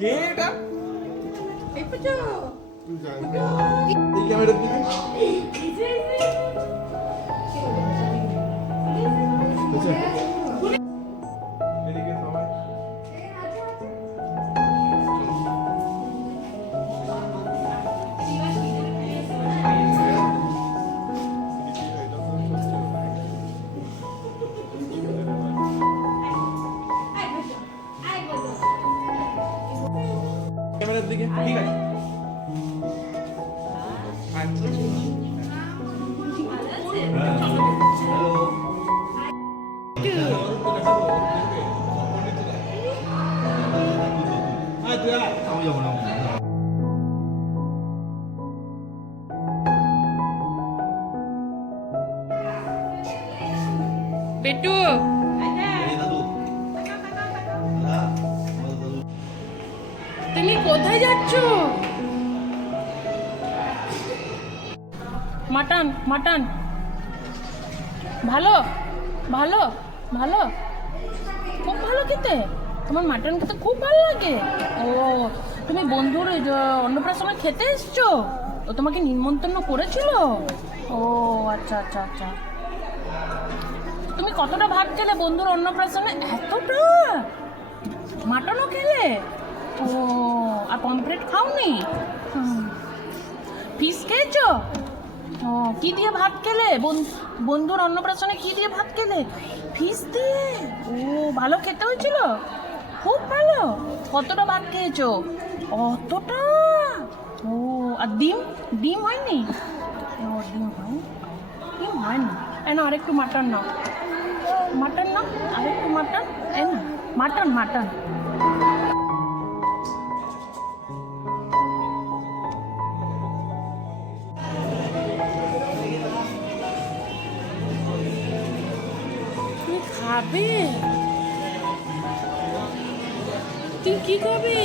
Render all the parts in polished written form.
কে এটা? এই পুজো এই ক্যামেরার দিকে এদিকে সবাই ক্যামেরার দিকে ঠিক আছে বেটু তুমি কোথায় যাচ্ছ? মাটন মাটন ভালো ভালো ভালো খুব ভালো খেতে। তোমার মাটন খেতে খুব ভালো লাগে। ও তুমি বন্ধুর অন্নপ্রাশনে খেতে এসছো? ও তোমাকে নিমন্ত্রণ করেছিল? ও আচ্ছা আচ্ছা আচ্ছা। তুমি কতটা ভাত খেলে বন্ধুর অন্নপ্রাশনে? এতটা মাটনও খেলে? ও আর পমফ্রেট খাওনি? ফিশ খেয়েছো? ও কি দিয়ে ভাত খেলে? বন্ধুর অন্নপ্রাশনে কি দিয়ে ভাত খেলে? ফিশ দিয়ে। ও ভালো খেতে হয়েছিল? খুব ভালো। কতটা ভাত খেয়েছো? অতটা? ও আর ডিম ডিম হয়নি? ও ডিম হয়নি, ডিম হয়নি। না আরেকটু মাটন নাও, মাটন নাও, আরেকটু মাটন। না মাটন মাটন। তুমি খাবে? তুমি কি খাবে?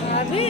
খাবে?